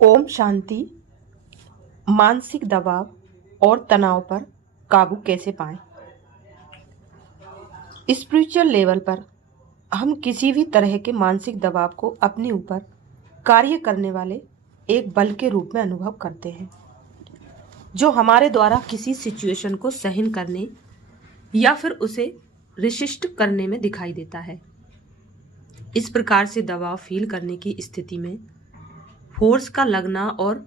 ओम शांति। मानसिक दबाव और तनाव पर काबू कैसे पाएं? स्पिरिचुअल लेवल पर हम किसी भी तरह के मानसिक दबाव को अपने ऊपर कार्य करने वाले एक बल के रूप में अनुभव करते हैं, जो हमारे द्वारा किसी सिचुएशन को सहन करने या फिर उसे रेसिस्ट करने में दिखाई देता है। इस प्रकार से दबाव फील करने की स्थिति में फोर्स का लगना और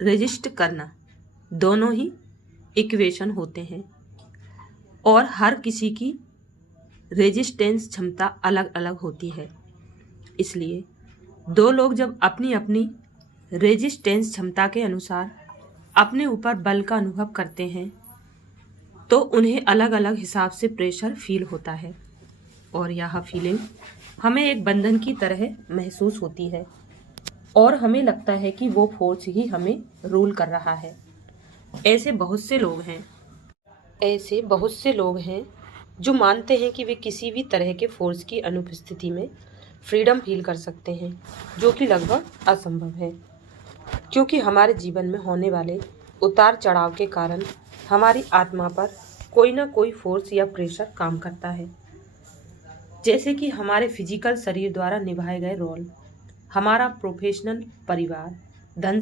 रेजिस्ट करना दोनों ही इक्वेशन होते हैं और हर किसी की रेजिस्टेंस क्षमता अलग अलग होती है। इसलिए दो लोग जब अपनी अपनी रेजिस्टेंस क्षमता के अनुसार अपने ऊपर बल का अनुभव करते हैं तो उन्हें अलग अलग हिसाब से प्रेशर फील होता है और यह फीलिंग हमें एक बंधन की तरह महसूस होती है और हमें लगता है कि वो फोर्स ही हमें रूल कर रहा है। ऐसे बहुत से लोग हैं जो मानते हैं कि वे किसी भी तरह के फोर्स की अनुपस्थिति में फ्रीडम फील कर सकते हैं, जो कि लगभग असंभव है, क्योंकि हमारे जीवन में होने वाले उतार चढ़ाव के कारण हमारी आत्मा पर कोई ना कोई फोर्स या प्रेशर काम करता है। जैसे कि हमारे फिजिकल शरीर द्वारा निभाए गए रोल, हमारा प्रोफेशनल परिवार, धन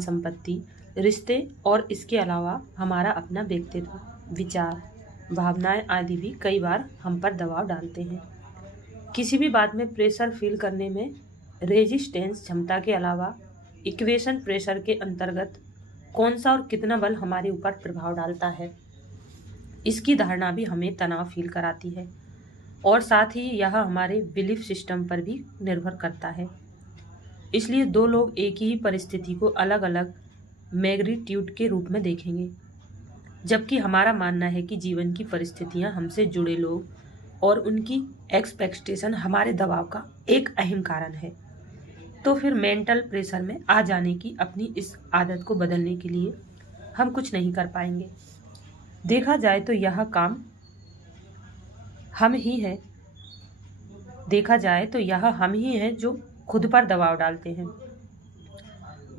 संपत्ति, रिश्ते और इसके अलावा हमारा अपना व्यक्तित्व, विचार, भावनाएं आदि भी कई बार हम पर दबाव डालते हैं। किसी भी बात में प्रेशर फील करने में रेजिस्टेंस क्षमता के अलावा इक्वेशन प्रेशर के अंतर्गत कौन सा और कितना बल हमारे ऊपर प्रभाव डालता है, इसकी धारणा भी हमें तनाव फील कराती है और साथ ही यह हमारे बिलीफ सिस्टम पर भी निर्भर करता है। इसलिए दो लोग एक ही परिस्थिति को अलग अलग मैग्नीट्यूड के रूप में देखेंगे, जबकि हमारा मानना है कि जीवन की परिस्थितियां, हमसे जुड़े लोग और उनकी एक्सपेक्टेशन हमारे दबाव का एक अहम कारण है। तो फिर मेंटल प्रेशर में आ जाने की अपनी इस आदत को बदलने के लिए हम कुछ नहीं कर पाएंगे। देखा जाए तो यह काम हम ही हैं जो खुद पर दबाव डालते हैं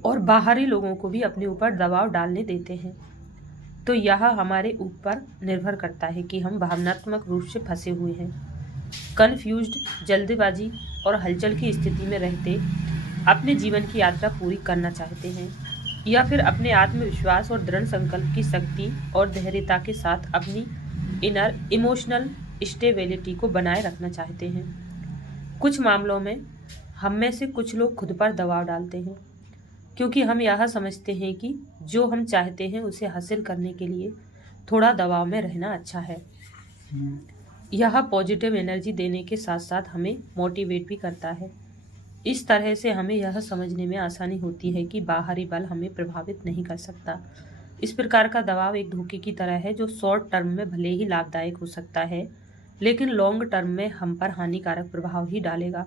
और बाहरी लोगों को भी अपने ऊपर दबाव डालने देते हैं। तो यह हमारे ऊपर निर्भर करता है कि हम भावनात्मक रूप से फंसे हुए हैं, कन्फ्यूज्ड, जल्दबाजी और हलचल की स्थिति में रहते अपने जीवन की यात्रा पूरी करना चाहते हैं, या फिर अपने आत्मविश्वास और दृढ़ संकल्प की शक्ति और धैर्यता के साथ अपनी इनर इमोशनल स्टेबिलिटी को बनाए रखना चाहते हैं। कुछ मामलों में हम में से कुछ लोग खुद पर दबाव डालते हैं क्योंकि हम यह समझते हैं कि जो हम चाहते हैं उसे हासिल करने के लिए थोड़ा दबाव में रहना अच्छा है। यह पॉजिटिव एनर्जी देने के साथ साथ हमें मोटिवेट भी करता है। इस तरह से हमें यह समझने में आसानी होती है कि बाहरी बल हमें प्रभावित नहीं कर सकता। इस प्रकार का दबाव एक धोखे की तरह है जो शॉर्ट टर्म में भले ही लाभदायक हो सकता है, लेकिन लॉन्ग टर्म में हम पर हानिकारक प्रभाव ही डालेगा।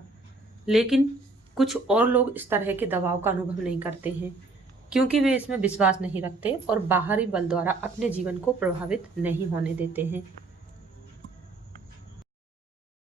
लेकिन कुछ और लोग इस तरह के दबाव का अनुभव नहीं करते हैं क्योंकि वे इसमें विश्वास नहीं रखते और बाहरी बल द्वारा अपने जीवन को प्रभावित नहीं होने देते हैं।